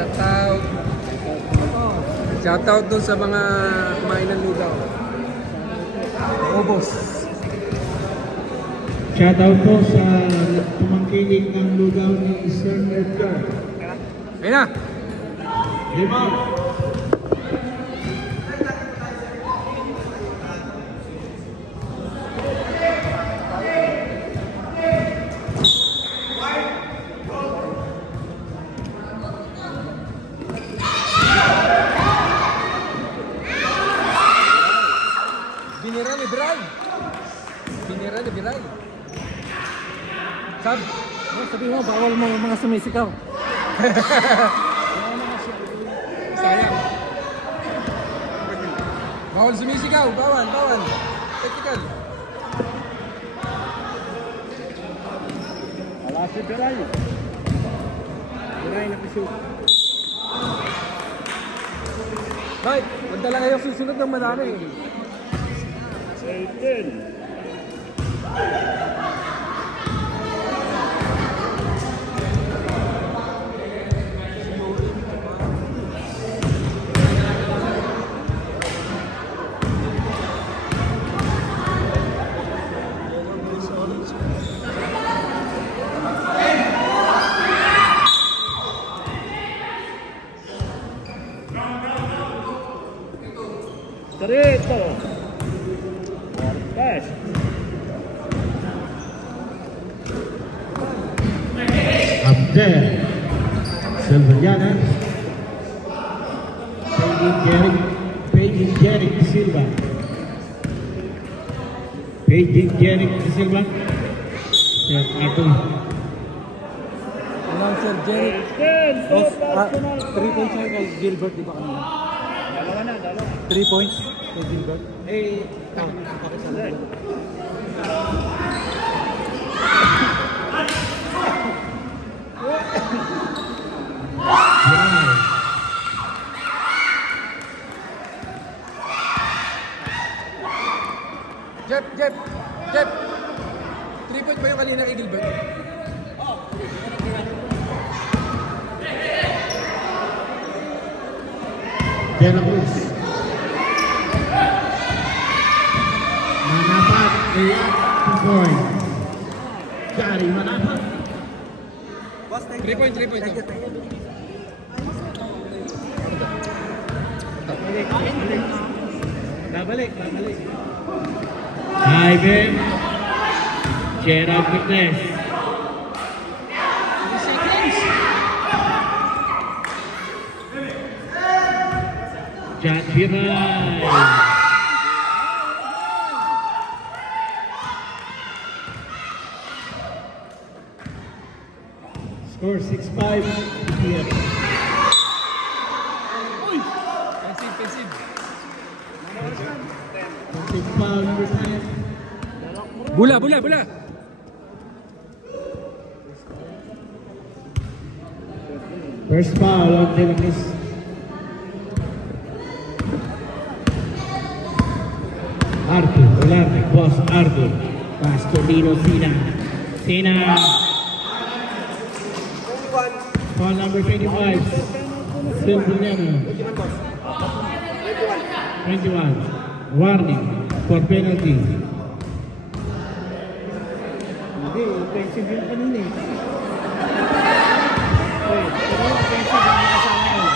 shoutout. Shoutout dun sa mga kumain ng lugaw. Obos. Shoutout po sa tumangkilik ng lugaw ni Sir Edgar. Ayun na. Lima. Binira ni Biray. Binira ni Biray. Sab, sabihin mo, bawal mo mga sumisigaw. sayang. Bawal sumisigaw, bawal. Technical. Wala si Biray. Biray na pisyo. Hoy, wag lang ngayong susunod ng madami. 18. Derecho. Cortés. Abdel. Silveriana. Paging Jeric de Silva. Paging Jeric de Silva. Sir Arthur. Announcer Jerry. 3 points na kay Gilbert, di ba kanina? Dalawa na. 3 points kay Gilbert. Jeff. 3 point ba yung kanina kay Gilbert? De La Cruz. Manapat, Iyak, 2 points. Jari Manapat. 3 point. Babalik. Jaime. Gerald Cortés. Jack Hiray. Score 6-5. Here. Pensive. Foul number 10. Bula. First foul on De La Cruz. Arthur, Olarte, Boss Arthur, Pastorino Sina. Foul number 25, Silveriano. 21, warning for penalty. Hindi, offensive yung kanina eh. Pero offensive yung kasama yun.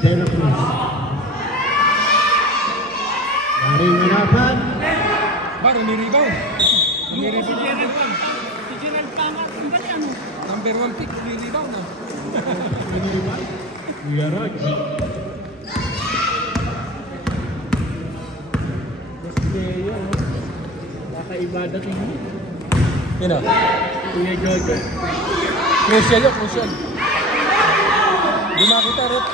De La Cruz. Dari harapan. Baru ni-rebound. Number 1 pick, ni-rebound na. Kuya Raj. Basteo. Nakaiba dating mo. Yun na. Kuya Jojo. Crucial. Di makita, rep.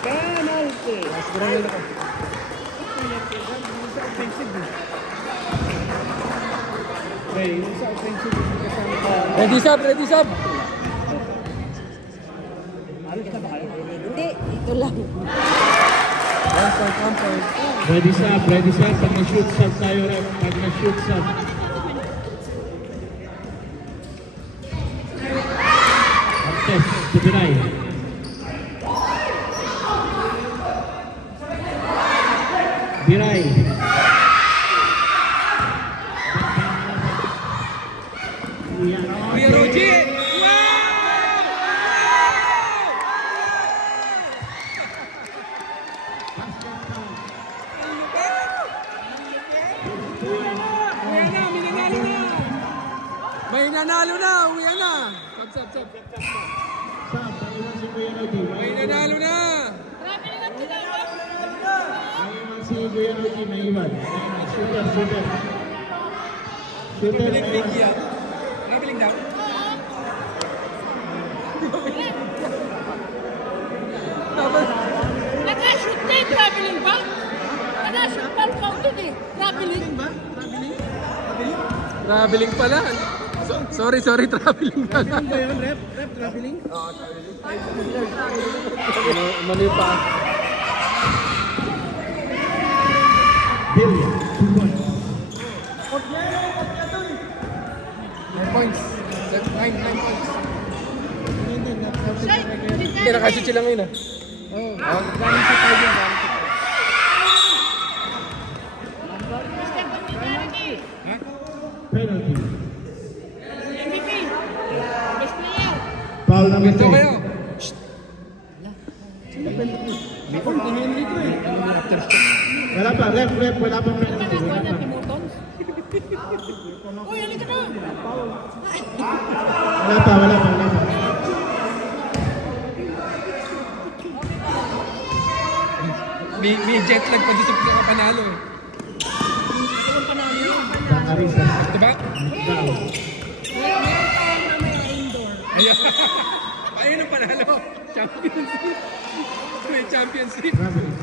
Penalty. Siguro nila ko. Yung sa offensive, kasama. Ready sub, ready sub. Alis na ba kayo? Hindi, dito lang. 1 point, 1 point. Ready sub, ready sub. Pag na-shoot sub tayo, rep. Pag na-shoot sub. Artes, to deny. Biray. Kuya Roji! May nanalo na, uwi na. Sab. Sub, naiwan si Kuya Roji. May nanalo na. Naiwan si Kuya Roji, naiwan. Shooter, shooter. Shooter, naiwan. Nabiling daw. Naka-shoot na yung traveling ba? Naka-shoot pa ang fountain eh. Traveling. Traveling pala. Sorry, traveling pala. Ano ba yun, rep? Rep, traveling? Mali pa. Billion, 2 points. 9 points. 9 points. Siya, Hindi, nakashoot sila ngayon ah. Oo. Galing sa tayo yan. Penalty. MVP. Best player. Foul number Ganito 3. kayo. Wala pa, rep, wala pa penalty. Nakakuha Wala niya, pa. Timotons. Uy, halika na. Wala pa. May jet lag pa doon sa panalo eh. Kakarisa. Diba? Down. Ayun. Ayun ang panalo. Championship. May championship. Traveling.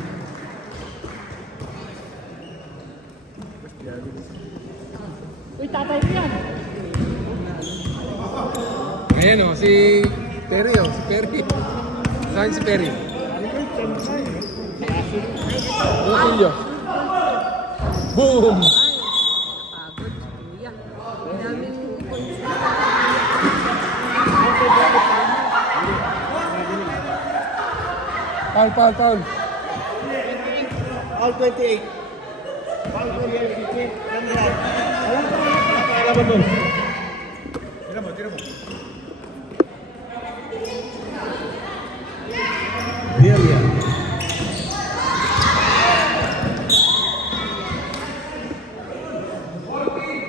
Uy, tatay ko yan. Ayan o, si Perry o. Si Perry. Saan si Perry? Lucilio. Boom! Pagod, kuya. Daming points. Foul. All 28. All 28. Wala pa doon. Billion.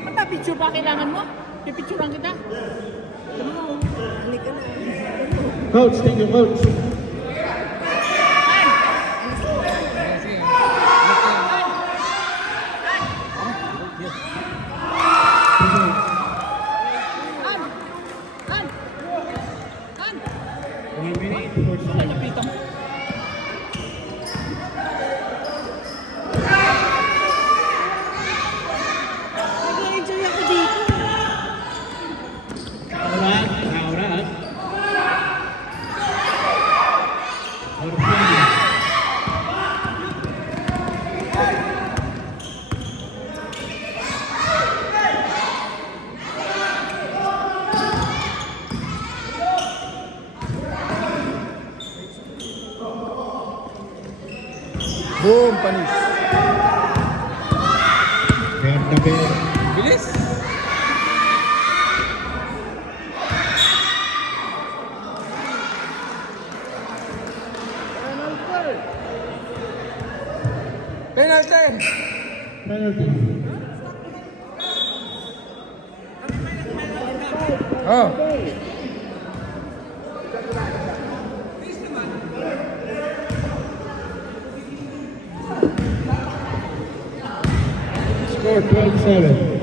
Mata, picture ba kailangan mo? Pipicturean kita. Halika na. Coach, thank you, coach. Nag-enjoy ako dito. Aurat. Boom! Panis. Bernabeu. Bilis! Penalty! Penalty. Oh. Score 12-7.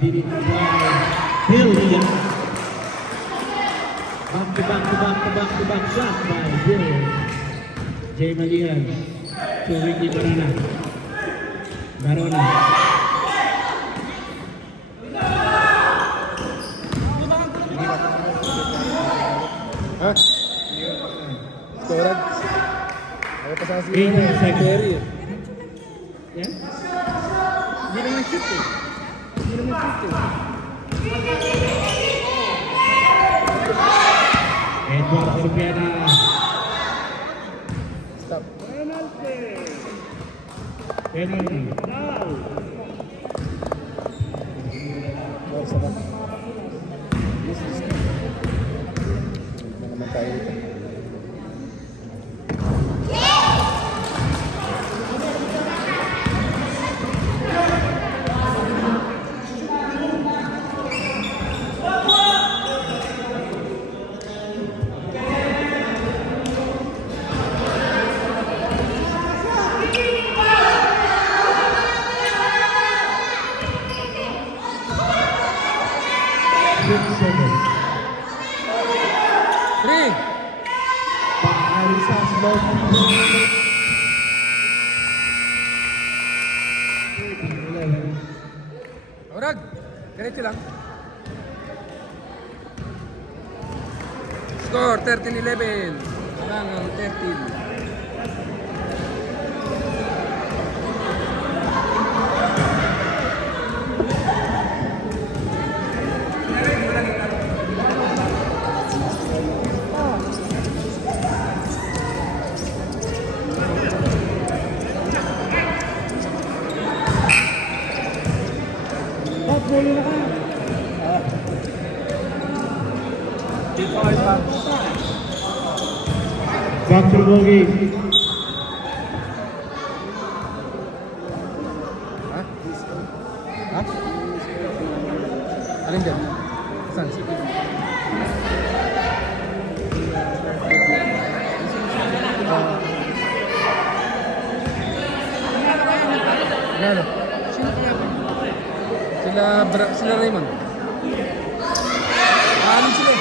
did it by Hill. Back-to-back shot by Hill. Jay Malian to Ricky Barona. Ha? Scored. Ako pa sa 18 seconds. Yeah? Hindi naman shoot eh. Edward Sopiana. Stop. Penalty. Oh, sarap. This is... Ano naman tayo dito? Orag, diretso lang. Score 13-11. Parang 13. Back to the ball game. Ha? Ha? Alin dyan? Saan? Gano? Sila Raymond. Ano sila eh?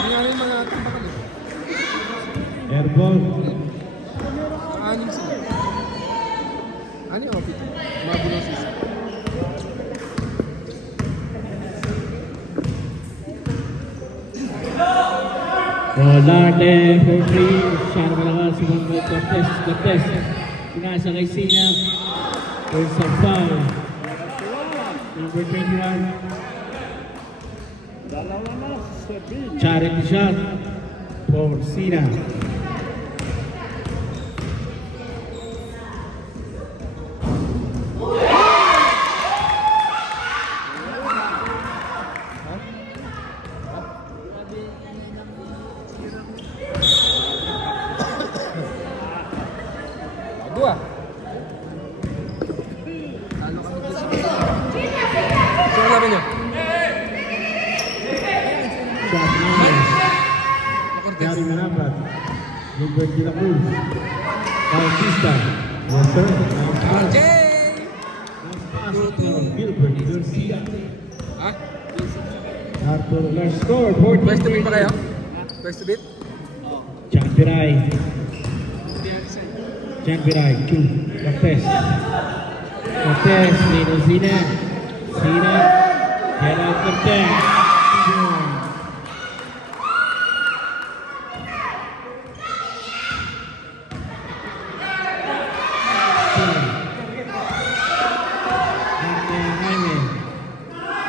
Ano nga rin mga timbakal eh? Airball. Anim sila. Ano yung outfit? Mga bunosis. Larte for free. Siya malakas si Juan Cortez. Pinasa kay Sina. There's a foul. Number 21. Charity shot for Sina. Dua. Ano kami dito sa so, laban nyo? Shot Gary Manabat. Gilbert de la Cruz. Bautista. Yes, sir. RJ! Nice pass to Gilbert Garcia. Ha? Arthur Lars score. 14. First to beat pa kayo? First to beat? Champiray. Champiray. 2. Cortez. Cortez. Lino Zina. Zina. Gerald Cortez.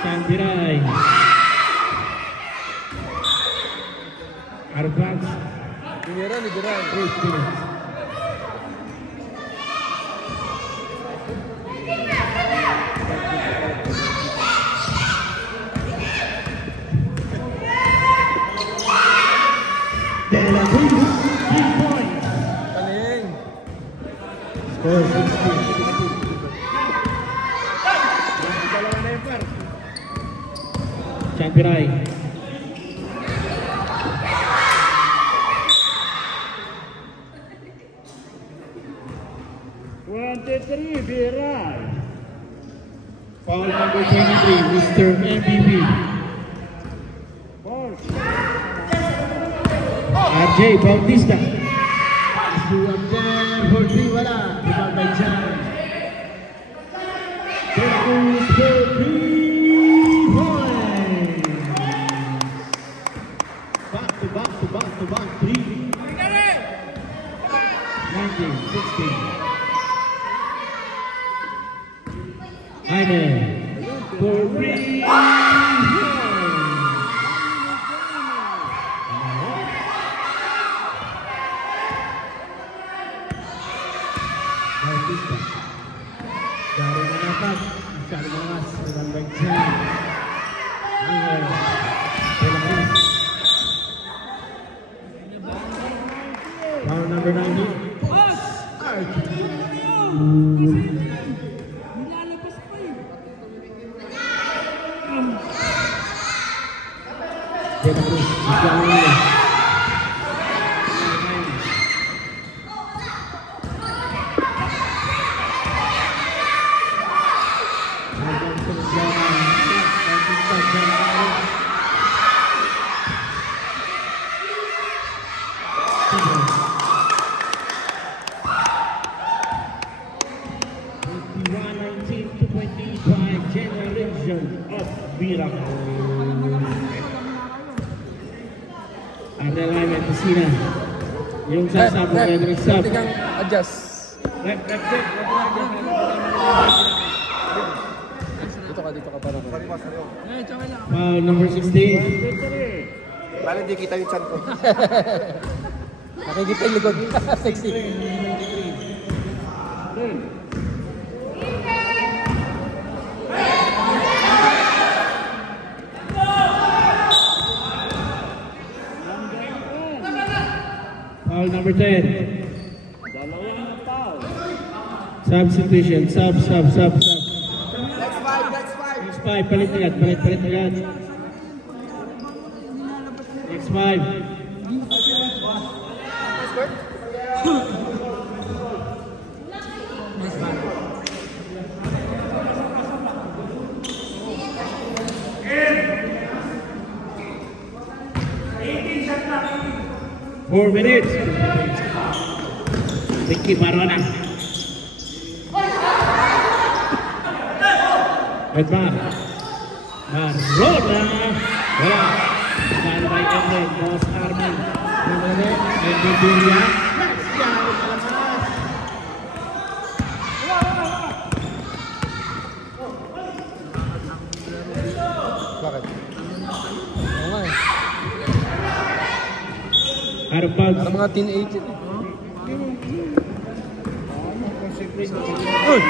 Champiray. Advance. Binira ni Duran. 8 minutes. De la Cruz, 3 points. Kaling. Score 16. Champiray. Foul number 23, Mr. MVP. RJ Bautista. Issue up there for 3, wala. Rebound by Jan. Cruz for 3 points. Back to back, 3. 19-16. Jaime for 3 points. Bautista. Dari manapat, masyado mangas, rebound by Jan. Angel. Belarus. Foul number 90. Belarus. Ada alignment di sini. Yung sasabog ay nag-sub. Tingnan adjust. Rep. Dito ka para. Foul number 16. Bali, di kita yung chan ko. Nakikita yung likod. Sexy. Foul number 10. Substitution. Sub. Next 5. Palit agad. Next 5. Four minutes. Ricky Barona. Right back. Barona. Wala. Dahil by Emre. Boss Armin. Emre. Emre Duria. Bakit? Oo nga eh. Arbag. Parang mga teenager. Uy!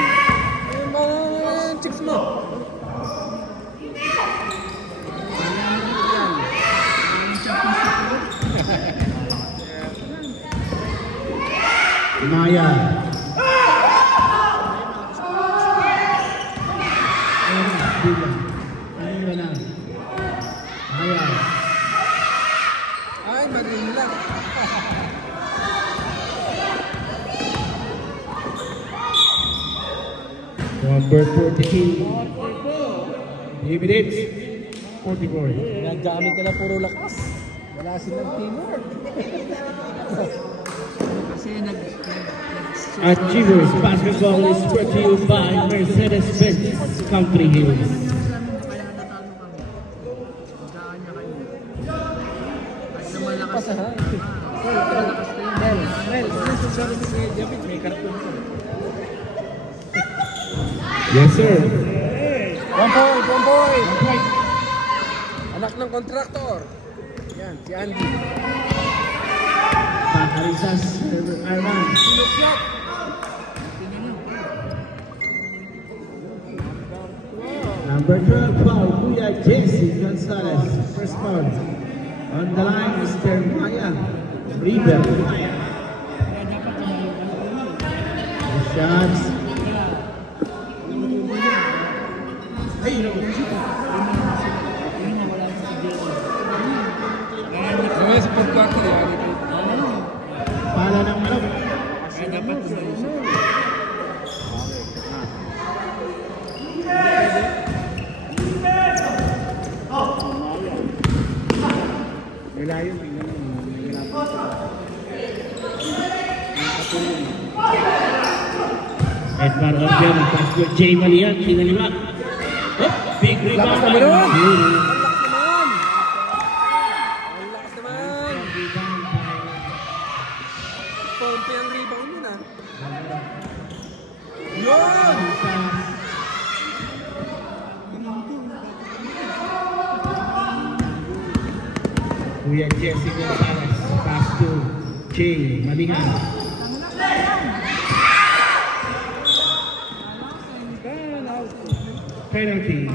Yung mga chicks mo. Maya. Maya. Ay, magaling lang. Number 42. 3 minutes. 44. Nagamit ka na puro lakas. Wala silang teamwork. Achievers Basketball is brought to you by Mercedes-Benz Country Hills. Pasahan. Yes, sir. One point. Anak ng kontraktor. Yan, si Andy. Pakarisas Arman. Number 12 foul, Kuya Jesse Gonzalez. First foul. On the line, Mr. Maya River. Shots. Namaya sa pagkakali. Pala ng manok. Side para Order. Pass to Jay Malian. Kinaliwa. Oh, big rebound. Lakas naman nun. Yun. Ang lakas naman. Pompe ang rebound yun ah. Yun! Kuya Jesse Gonzalez. Pass to Jay Malian. Penalty.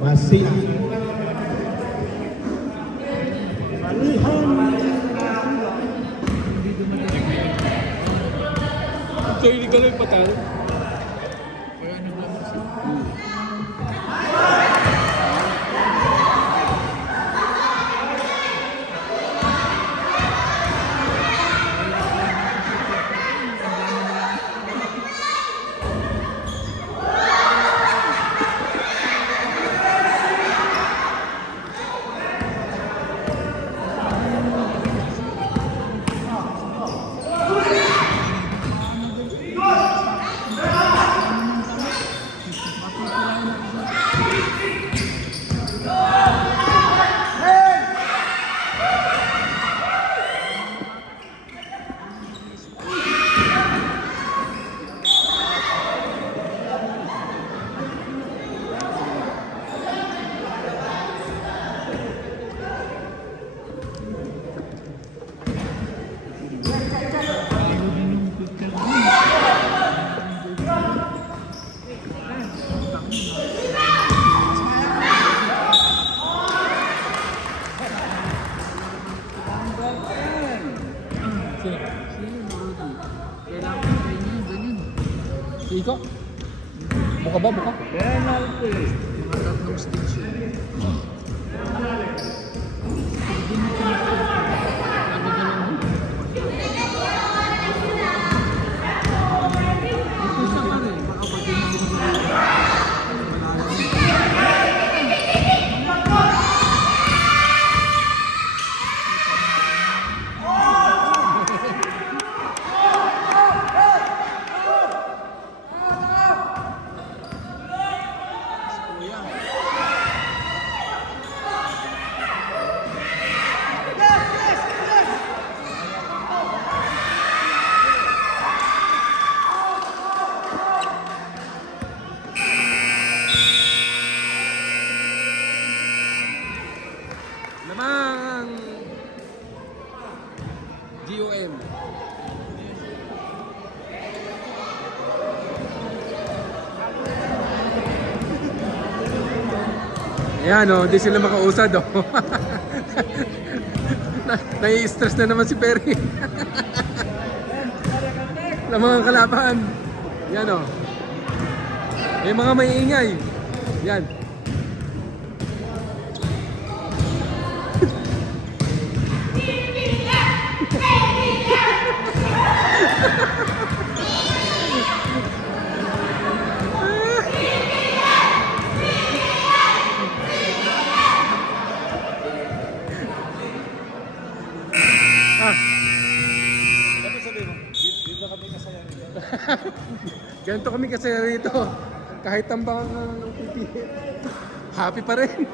Masih. So hindi ka lang patalo. Iko? Buka ba? Buka? Penalty. Tatlong stage yun. Lamang GOM. Ayan o, di sila makausad o. Nai-stress na naman si Perry. Lamang ang kalaban. Yan o. May mga maiingay. Yan. Ganito kami kasaya rito. Kahit tambang ng pipi, happy pa rin.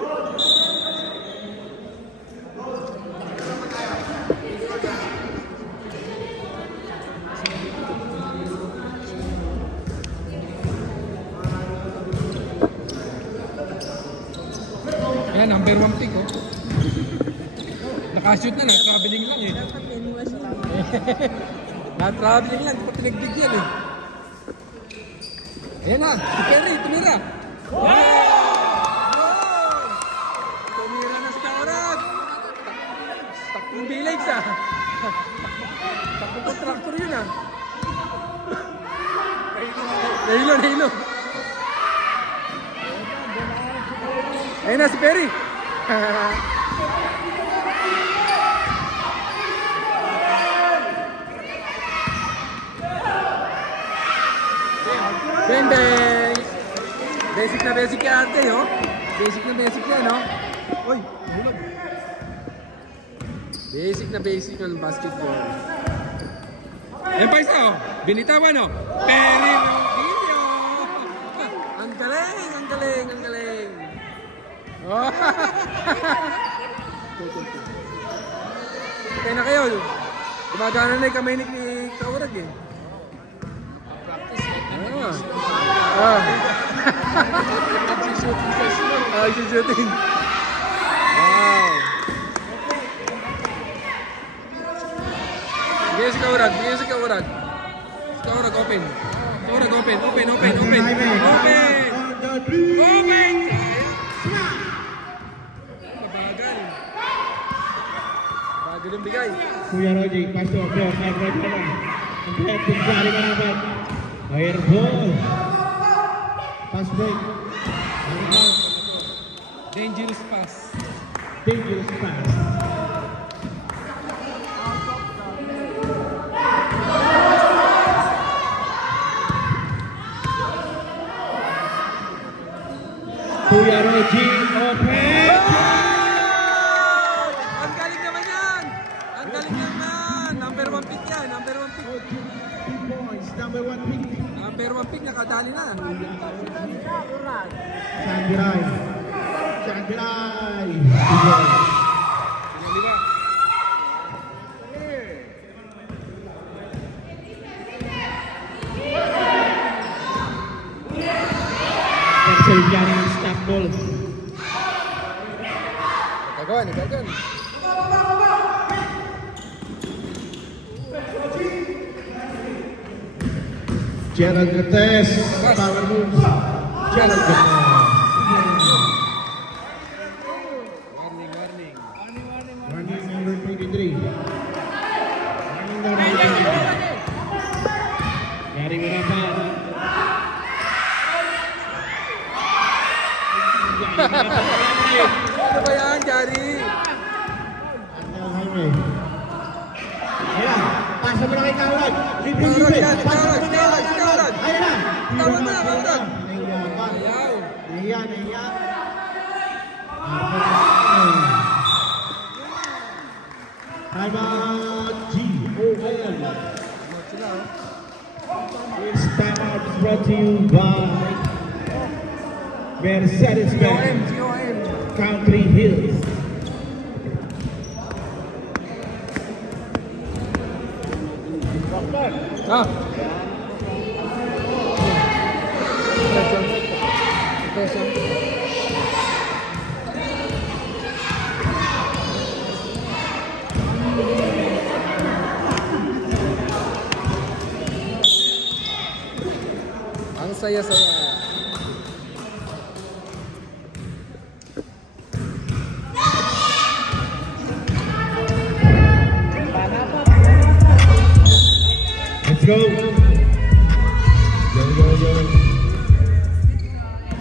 Ayan, number 1 pick oh. Nakashoot na, na-traveling lang eh. Na-traveling lang, di pa pinagbigyan eh. Ayan na, si Perry, tumira. Wow! Tumira na si Kaorag. Takpong B-Legs ah. Takpong contractor yun ah. Nahilo. Ayan na si Perry. Bendeng! Basic na basic yan ate, oh. Basic na basic yan, oh. Uy, hulog. basic ng basketball. Ayan pa isa, oh. Binitawan, oh. Perry Ronquillo. Ang galing. Oh. Kaya na kayo. Gumagana na yung kamay ni Kaurag, eh. Shooting. Wow. Bigyan si Kaurag. Si Kaurag, open. Open. Bagal yung bigay. Kuya Roji, pasok. Right na lang. Ang pet, pinjari ka naman. Airball. Pass break. Dangerous pass. Kuya Roji, open! Ang galing naman yan! Number 1 pick yan. Number 1 pick, nakadali na. Sangrai. Sergiano stop ball. Gagawin. Gerald Cortez, power moves. Gerald Cortez. Warning number 23. Warning number 23. Gary Murapan. Ano ba yan, Gary? Andal Jaime. Ayan, pasa mo na kay Kaurag. Kaurag. Ayan na. Tawag na, Kaurag. Nahiya. Time out, GOL. This time out is brought to you by Mercedes-Benz Country Hills. Ang saya-saya. Let's go. Yo.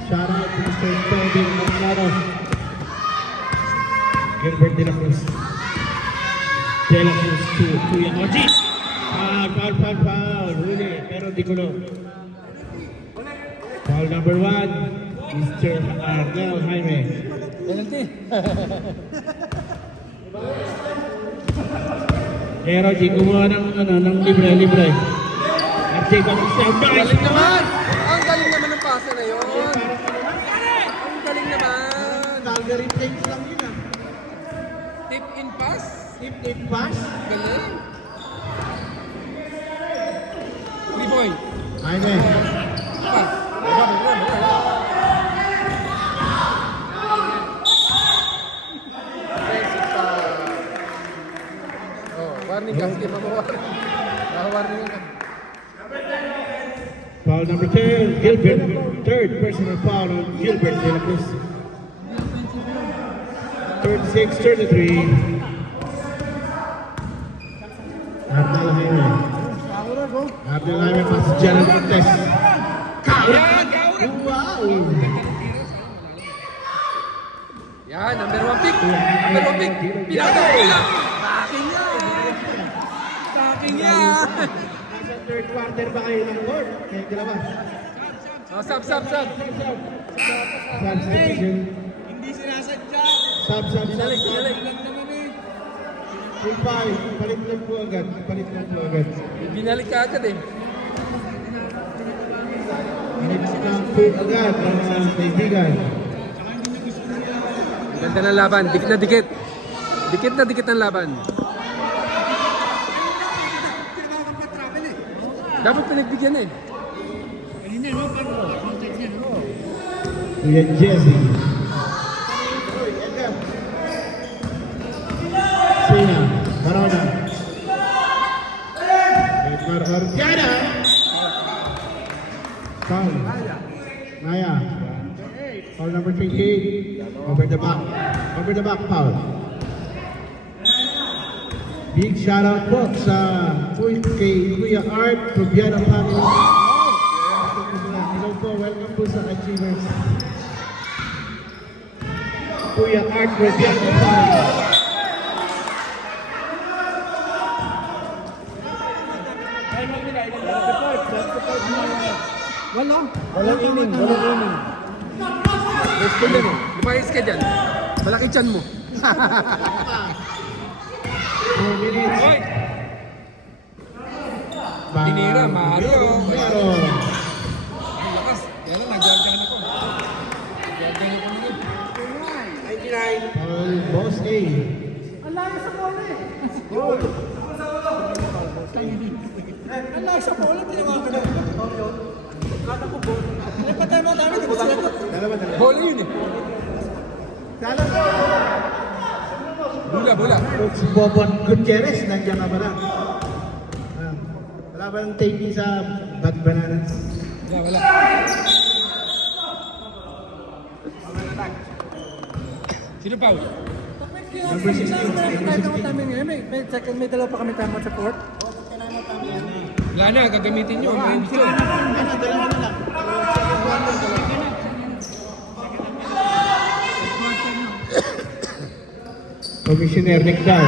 Shout out to Mr. Tobin Manalo. Gilbert De La Cruz to Kuya Oji. Foul. Huli, pero di ko lang. Foul number 1, Mr. Arnel Jaime. Penalty. Kaya Roji, gumawa ng libre. RJ Bautista. Galing naman! Ang galing naman ng pasa na yun. Ang galing naman. Calgary Flames lang yun ah. Tip in pass? Tip pass. Galing. 3 point. Jaime. Warning ka, hindi mamawarning. Warning ka. Foul number 2, Gilbert. Third personal foul on Gilbert De La Cruz. 36-33. Abdel Jaime pas Gerald Cortez. Yan! Wow! Yan, number 1 pick. Pinagawa. Sa akin yan. Nasa third quarter ba kayo ng court? Kaya dalawa. Sub. Substitution. Hindi sinasadya. Sub. Pinalik. Lang naman eh. 3-5. Palit lang po agad. Palit lang po agad. Binalik ka agad eh. Next lang po agad, mga kaibigan. Ganda ng laban. Dikit na dikit. Dikit na dikit ang laban. Dapat pinagbigyan eh. Kuya Jesse. Sina, Barona. Edmar Ortiada. Foul. Maya. Foul number 28. Over the back. Over the back foul. Big shout out po sa kay Kuya Art Probiano family. Hello po, welcome po sa Achievers. Kuya Art Probiano family. Walang inning. Let's go din eh. Lumayas ka dyan. Malaki tiyan mo. 4 minutes. Tinira, Mario. Mario. Lakas. Kaya lang, nag-jarjan ako. Nag-jarjan ako nila. 99. Foul, Boss A. Ang layo sa bola eh. Ang layo sa bola, tinawagan na. Kata ko bola. Nagpatay mo dami, di ba sila? Bola yun eh. Bola. Coach Bobon Gutierrez, nandiyan ka ba lang? Wala ba ng taping sa Bad Bananas? Wala. Sino Paul? Number 16. May dalawa pa kami tama sa court. Wala na, gagamitin nyo. Commissioner Nicdao.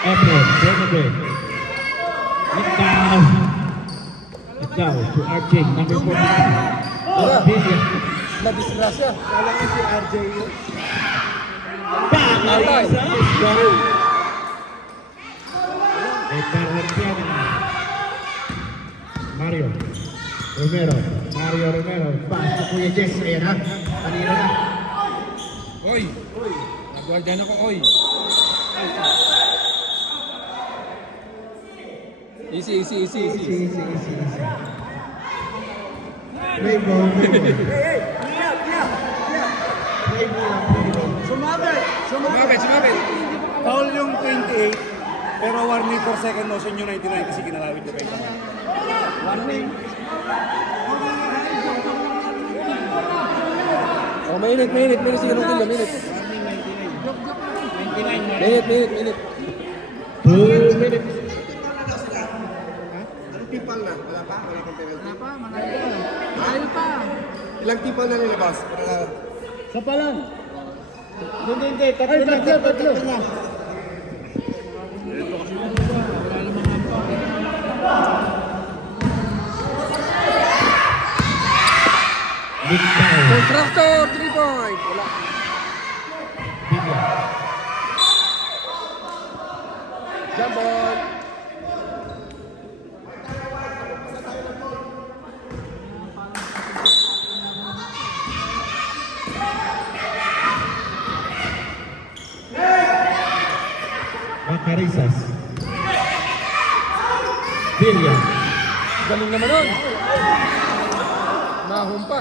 Efren, Bernabe. Nicdao to RJ, number 4. Billion. Na-disgrasya. Kala ko si RJ yun. Natay. Mario Romero. Pass to Kuya Jess. Ayan ha. Kanina na. Oy. Nag-guardian ako, oy. Easy. Easy. Play ball. Sumabit. Foul yung 28, pero warning for second motion yung 99 kasi kinalawit na kayo. Warning. Oh, mainit. Sige, Rodil, mainit. 99. Minute. 2 minutes. Anong tipal na? Wala pa? Wala kang penalty? Ayaw pa. Ilang tipal na nilabas? Sa palang. Hindi. Tatlo na. Contractor, 3 point. Wala. Jump ball. Macarisas. Billion. Galing naman nun. Nahumpa.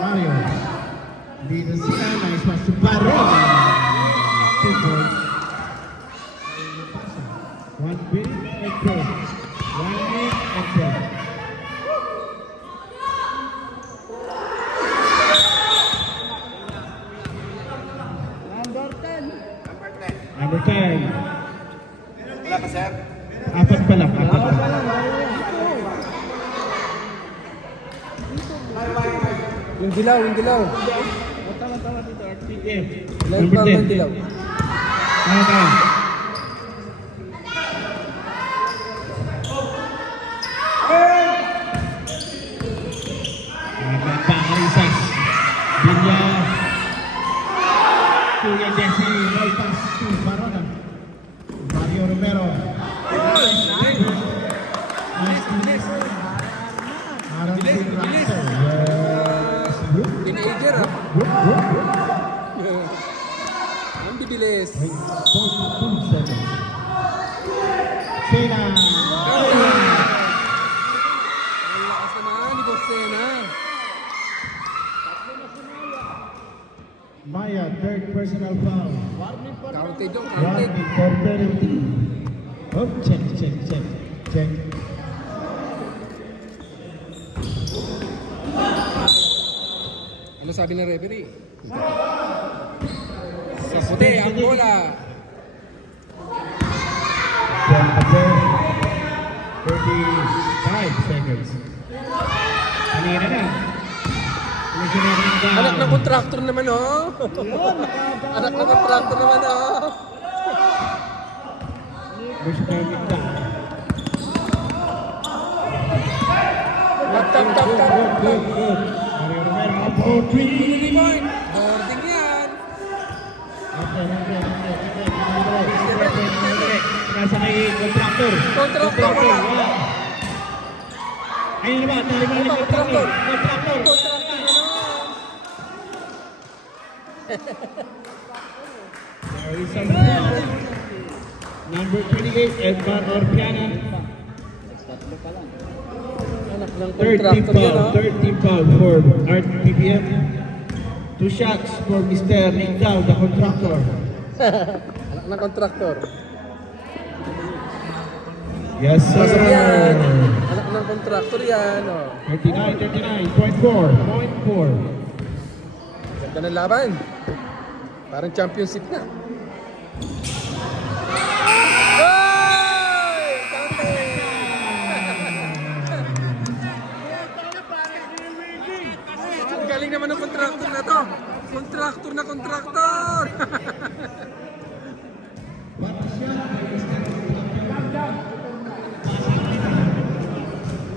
Mario. Dito sila. Nice pass to Barro. 2 points. 1 minute and 10. 1 minute and 10. Number 10. Wala pa, sir? Apat pa lang. Yung dilaw. Tama dito. RTF. Live Number pa 10. ang dilaw. Okay. Macarisas. Bilya. Tiger ah. Ang bibilis. 42 seconds. Sena. Ang lakas naman ni Bossena. Maya, third personal foul. Counted yung counted. Warning for penalty. Oh, check. Ano sabi ng referee? Sa puti ang bola. 35 seconds. Kanina na. Anak ng contractor naman oh. Anak ng contractor naman oh. Tap. Boarding yan. Nasa kay contractor. Contractor wala. Ayun naman, taliman ni contractor. Contractor naman. Number 28, Edmar Orpiana. Anak ng 30 contractor yan foul, oh. 30 foul for Art PBM. 2 shots for Mr. Nick Dow, the contractor. Anak ng contractor. Yes, sir. Pasok yan. Anak ng contractor yan oh. 39.4. Ganda ng laban. Parang championship na. Hey! Counting! Ang galing naman ng contractor na to. Contractor na contractor.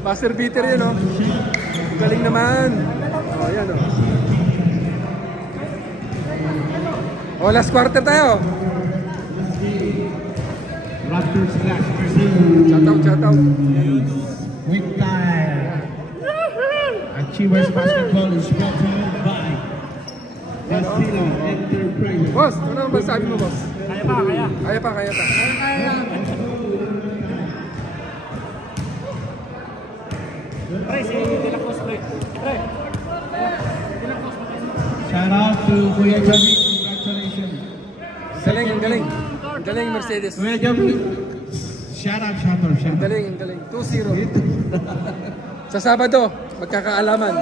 Buzzer beater yun oh. Ang galing naman. Oh, yan oh. Oh, last quarter tayo. Raptors class. Shout out. Quick time. Achievers Basketball is brought to you by Casino Enterprises. Boss, ano naman masabi mo, boss? Kaya pa. Shout out to Kuya Javi. Congratulations. Ang galing Mercedes. Kuya Javi. Shout out. Ang galing. 2-0. Sa Sabado, magkakaalaman.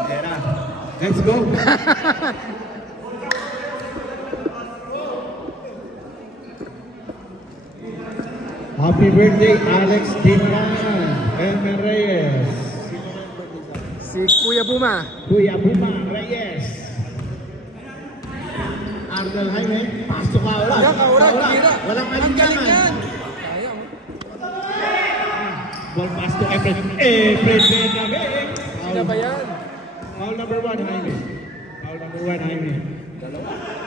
Let's go. Happy birthday, Alex Diman. Elmer Reyes. Si Kuya Buma. Kuya Buma Reyes. Arnel Jaime. Pasok ka ulan. Tira. Walang Ang galing kalingaman. yan. Kaya mo. Ball pass to Efren. Efren Benabe. Sino ba yan? Foul number 1, Jaime.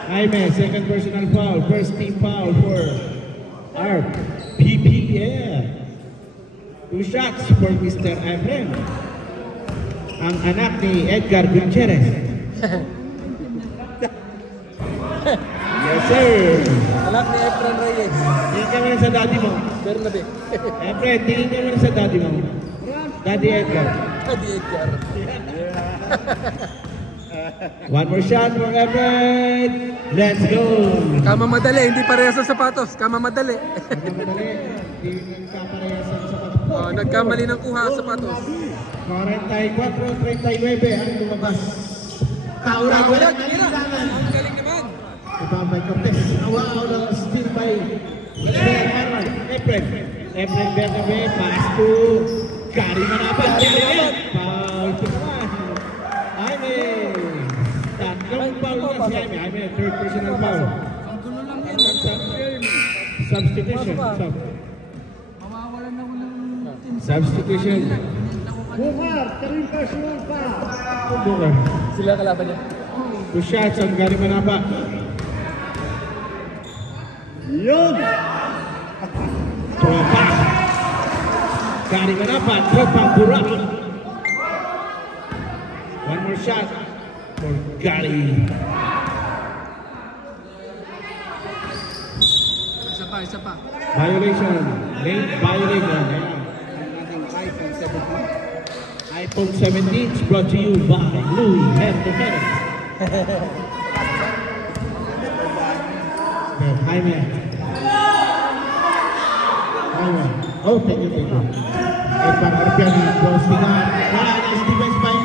Jaime, second personal foul. First team foul for Art PPM. 2 shots for Mr. Efren. Ang anak ni Edgar Gutierrez. Yes, sir. Anak ni Efren Reyes. Tingin ka muna sa daddy mo. Bernabe. Efren, tingin ka muna sa daddy mo. Daddy Edgar. Di Edgar. One more shot for Efren. Let's go. Kama madali, hindi parehas sa sapatos. Kama madali. Nagkamali ng kuha sa sapatos. 44-39 ang lumabas. Kaurag, walang kalingaman. Ang galing naman. Ibabay Cortez. Awa ng steal by Efren Benabe, pass to Gary Manabat. Foul to naman. Jaime. Tatlong foul na si Jaime. Jaime, third personal foul. Substitution. Substitution. Bukar, third personal foul. Bukar. Sila kalaban niya. 2 shots ang Gary Manabat. Yun! Throw pass. Gary Manabat, throw pang burak. One more shot. for Gary. Isa pa. Violation. Late violation. Ayan. iPhone 17 is brought to you by Louis Henry. Jaime. Oh, thank you. Crossing up. Nice defense by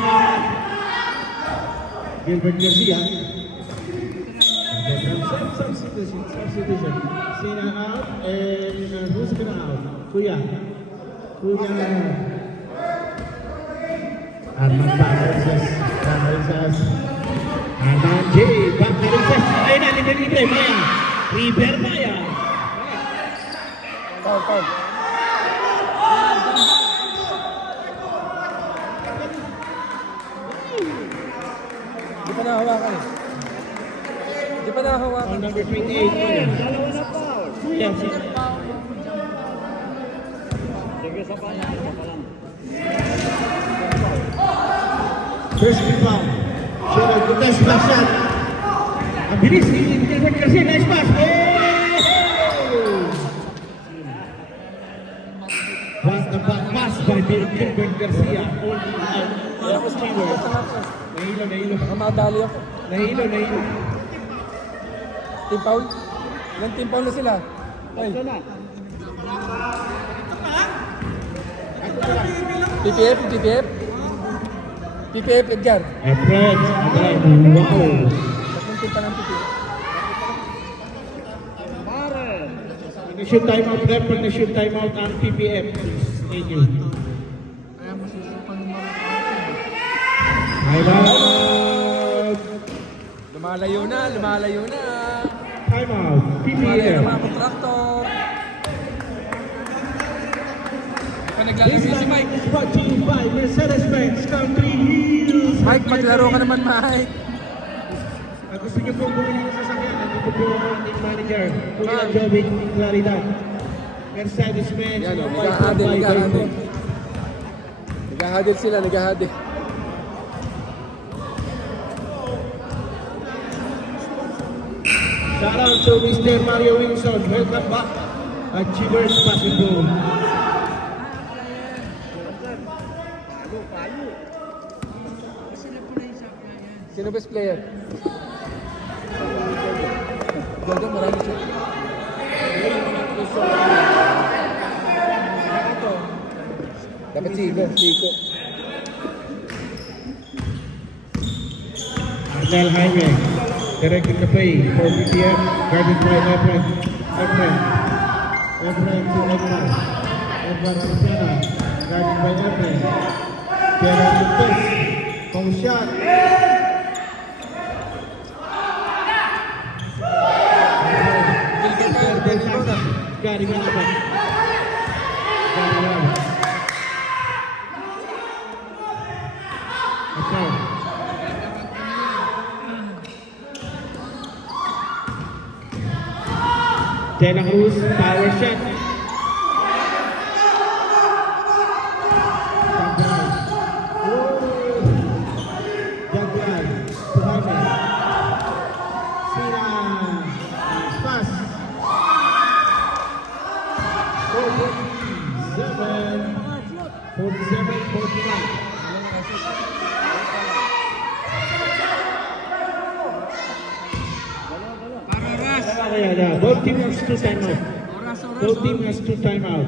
Gilbert Garcia. Substitution. Sina out and who's gonna out? Kuya. Arman Bakarizas. Arman J. Bakarizas. Ayun na, libre. Maya. River Maya. Foul. Di pa nahawakan. On number 28. Kuya. Kuya. First rebound. Shot the best back shot. Ang bilis ni Gilbert Garcia. Nice pass. Was the back pass by Gilbert Garcia. Kaya ko sa Nahilo. baka madali ako. Nahilo. Team foul? Ilang team foul na sila? Ay. PPF, Edgar. Efren. Wow. Tatlong team pa ng PPF. Nag-shoot timeout rep. Pag nag-shoot timeout ang PPF. Thank you. Timeout. Lumalayo na. Timeout. PPF. Mga kontraktor. Naglalaro si Mike. Brought to you by Mercedes-Benz Country Hills. Mike, maglaro ka naman, Mike. Gusto niyo pong bumili ng sasakyan. Nandito po ang ating manager. Kuya Jovic Claridad. Mercedes-Benz. Yan o, nag-ahadil. Nag-ahadil sila. Shout out to Mr. Mario Wilson. Welcome back. Achievers Basketball. Sino best player? Gogo, marami siya. Dapat Chico. Arnel Jaime. Directing the play for BPM. Guarded by Efren to Edward. Edward Arcena. Guarded by Efren. Terra Lopez. Pang shot. Gary Manaba. Okay. De La Cruz, power shot. Both teams has two timeout. Both teams has two timeout.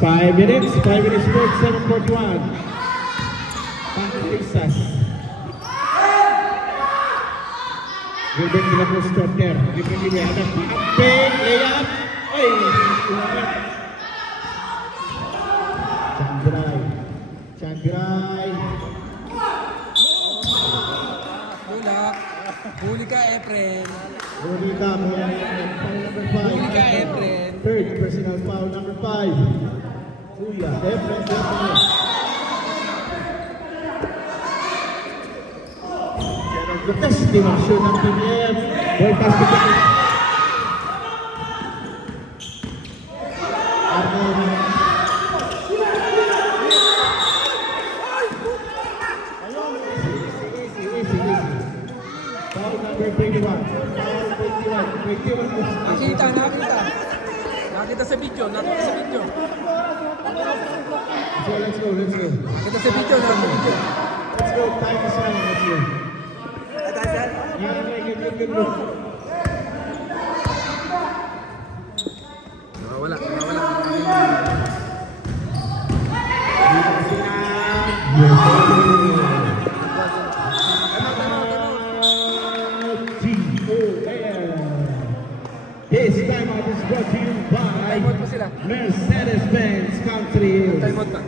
5 minutes, 7:41. Pang-Texas. Gilbert De La Cruz stop there. Gilbert De La Cruz. Big layup. Ay! Changrai. Huli ka, Efren. Huli ka, number 5. Efren. Third personal foul, number 5. Kuya, Efren. The best dimension ng PBF. Ball pass to the Foul number 21. Foul 21. 21 was Nakita. Nakita sa video. So let's go. Nakita sa video. Let's go. Time is running. Let's go. Good look. Wala. This time out is brought to you by Timeout pa sila. Mercedes-Benz Country Time out na.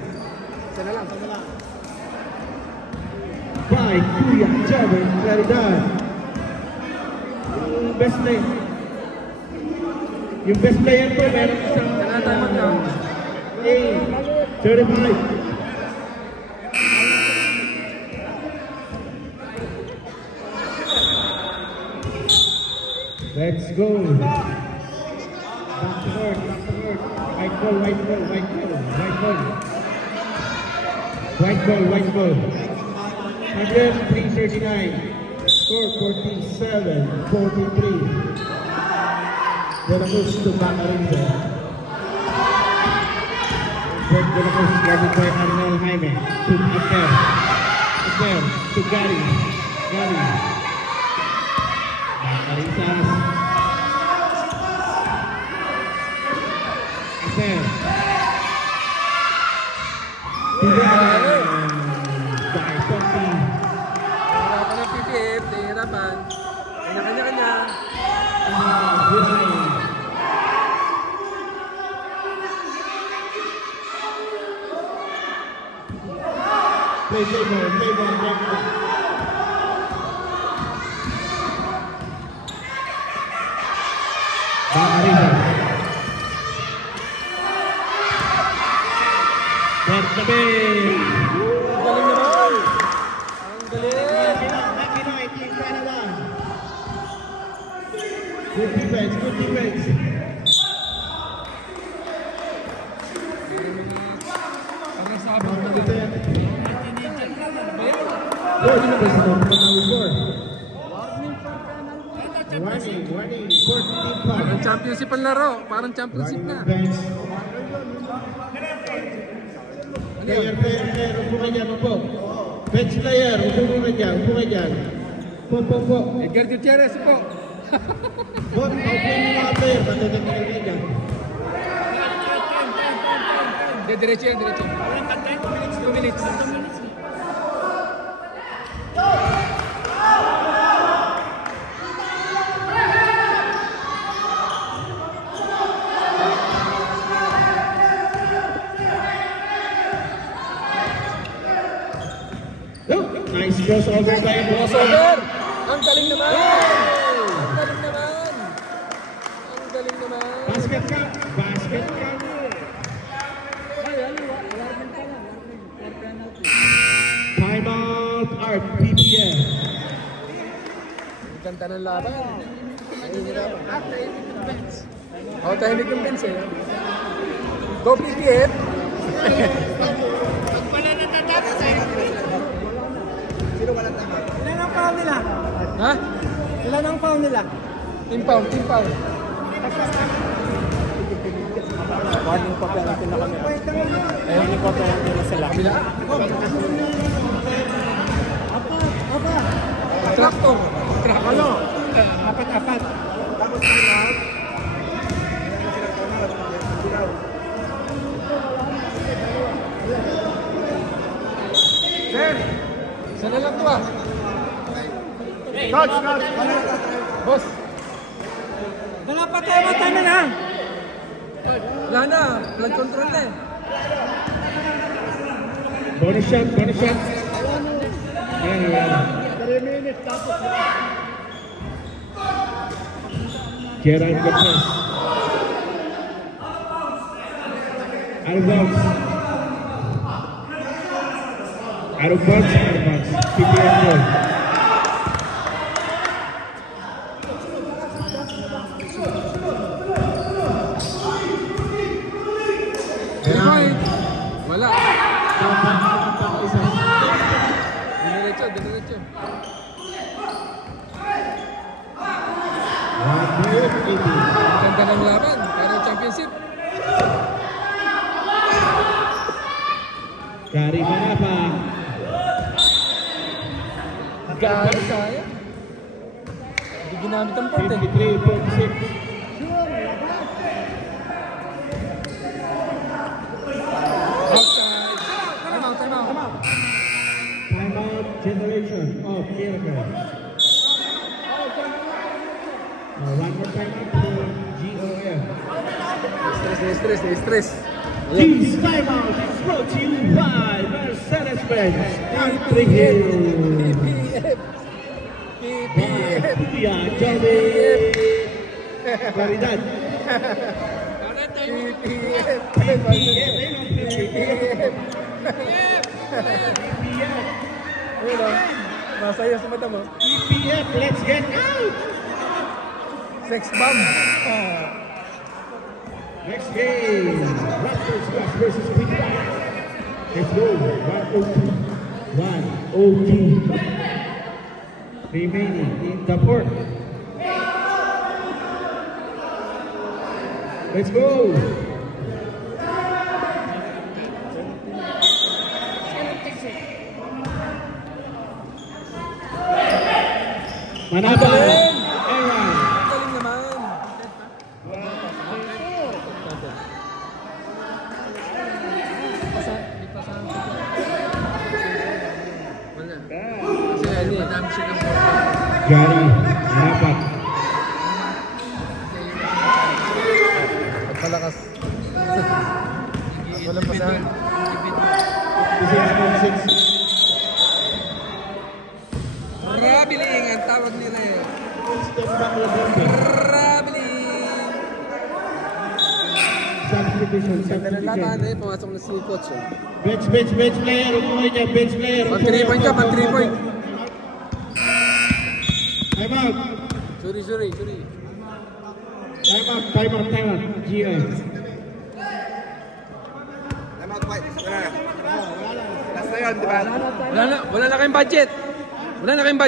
Sana lang. by Kuya Jabber Claridad. Yung best player ko meron isang Time out na. 35. Let's go. Back to work. White ball. 103-39. Score 47-43. De La Cruz to Bacarinda. De La Cruz guarded by Arnel Jaime. To Aper to Gary. Bacarindas. Aper. Hirapan ng PPF. Nahihirapan. Kanya-kanya. Play ball. Bacarindas. Bertabe. Galing naman. Ang galing. Pinoy, Team Canada. Good defense. Parang sabang Good na lang. Warning. Fourth team foul. Parang championship ang laro. Parang championship na. Bench. Player, upo ka dyan, upo. Bench player, upo ka dyan. Po. Edgar Gutierrez po. Upo yung mga player, matutag ka dyan. Diretso. 2 minutes. Nice crossover by Crossover! Ang galing naman! Basket ka. Time out, Art PPM. Ganda ng laban. Tahimik yung bench eh. Go PPF! Ilan ang foul nila? Ha? Ilan ang foul nila? Team foul. Warning pa penalty na kami. Warning pa penalty na sila. Kabila. Apa. Tractor. Ano? Apat. Sana lang to ah. Coach. Boss. Wala pa tayo matami na. Wala na. Blood control na eh. Bonus shot. Ayan. 3 minutes tapos. Gerard Gutierrez. Out of bounds. PPM goal. Wala. Diretso. Ganda ng laban. Pero championship. Gary Manapa. Gari saya. Hindi ginamit ang port eh. 53-46. Outside. Time out, time out. Timeout generation of Miracle. One more timeout for GOM. Stress. This timeout is brought to you by Mercedes-Benz Country Hill. Kuya Johnny Claridad. Masaya sa mata mo. PPF, let's get out! Sex bomb. Next game, Raptors versus PPF. Let's go, 102 remaining in the fourth. Let's go! Manaba! Aaron! Galing naman. Gary, Manaba. Pagpalakas. Walang pasahan. 6.6. Rabiling ang tawag nila eh. Step back November. Rabiling. Substitution, Ganda ng laban substitution. eh. Pumasok na si coach eh. Bench player. Umuwi niya, bench player. Pag 3 point ka, pag 3 point. Time out. Sorry. Time out. GM. Time out, White. Last na yun, di ba? Wala na kayong budget. Wala na kayong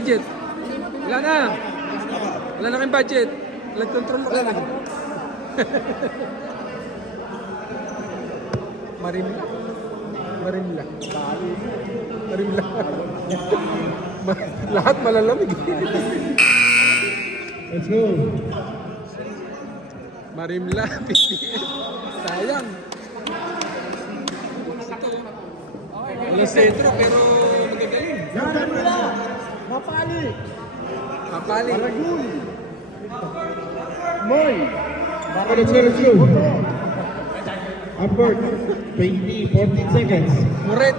budget. Nag-control na kayo. Marimla. Lahat malalamig. Let's go. Marimla, PPF. Sayang. Wala sentro pero magagaling. Mapali. Let's go. Upward. 14 seconds. Muret.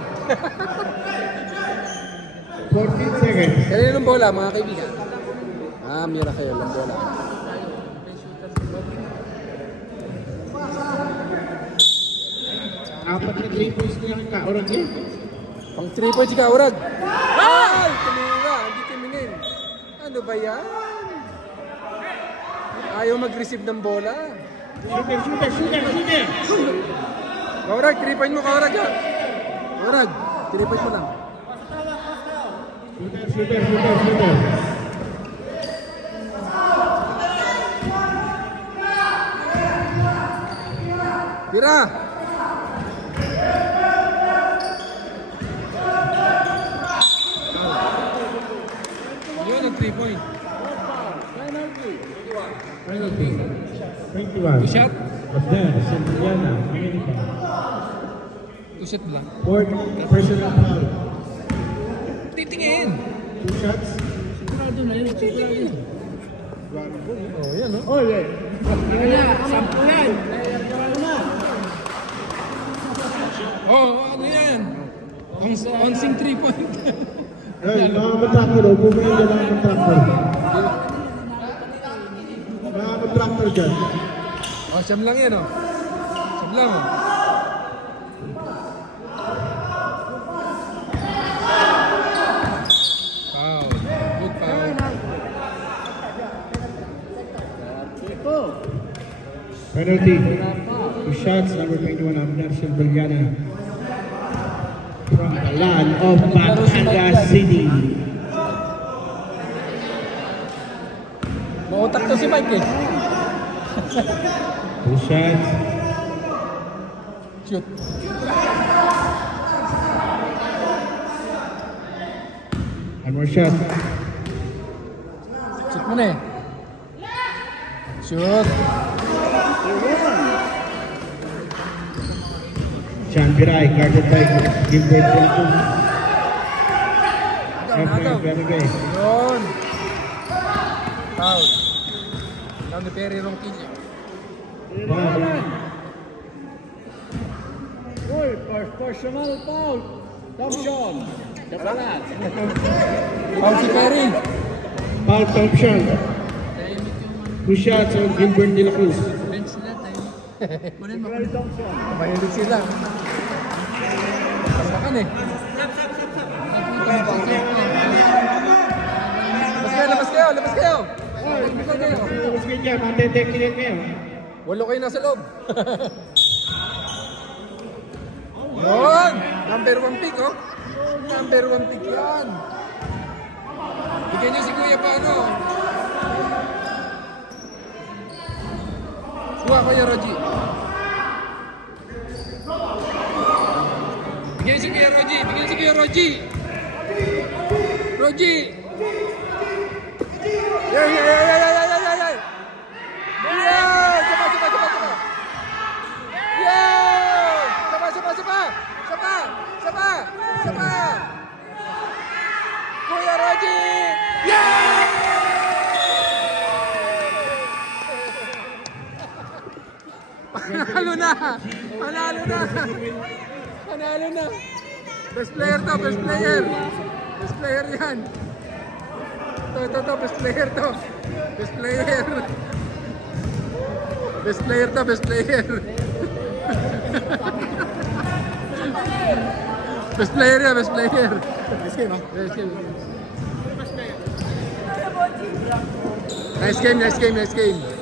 14 seconds. Kanina ng bola, mga kaibigan. Miracle ang bola. Apat na 3 points na yung kaurag niya. Pang 3 points si Kaurag. Ay! Tumira, hindi tumingin. Ano ba yan? Ayaw mag-receive ng bola. Shooter. Kaurag, 3 point mo, Kaurag. Kaurag, 3 point mo lang. Shooter. Tira! Yun ang 3 point. Penalty. 21. Shot. Abdan, Santillana, America. 2 shot lang. Fourth personal foul. Titingin! 2 shots. Oh, yan no? Ano yan? On-sing 3 point. Ay, mga contractor, bumili ka ng contractor. Mga contractor dyan. Siyam lang yan Siyam lang Foul. Good foul. Penalty. 2 shots, number 21, Abner Silvaliana. From the land of Batangas City. Utak to si Mike eh. 2 shots. Shoot. One more shot. Shoot mo na eh. Shoot. Sean Biray, guarded by Gilbert Delacruz. Nagaw. Berbe. Yun. Foul. Foul ni Perry Ronquillo. Uy, personal foul. Thompson. Kapalat. Foul si Perry. Foul Thompson. 2 shots on Gilbert Delacruz. Mahilig sila. Pasakan eh. Labas kayo, labas kayo. Labas kayo. Labas kayo dyan, matete-technical kayo. 8 kayo nasa loob. Yun! Number 1 pick, oh. Number 1 pick yan. Bigyan niyo si Kuya pa, ano. Kuha ko yung Roji. Bigyan si Kuya Roji. Bigyan si Kuya Roji. Roji. Yeah. Yeah! Sapa. Yeah! Sapa. Kuya Roji. Yeah! Panalo na. Best player to, best player. Best player yan. Ito, best player to. Best player. Best player to, best player. Best player yan, best player. Nice game, Nice game.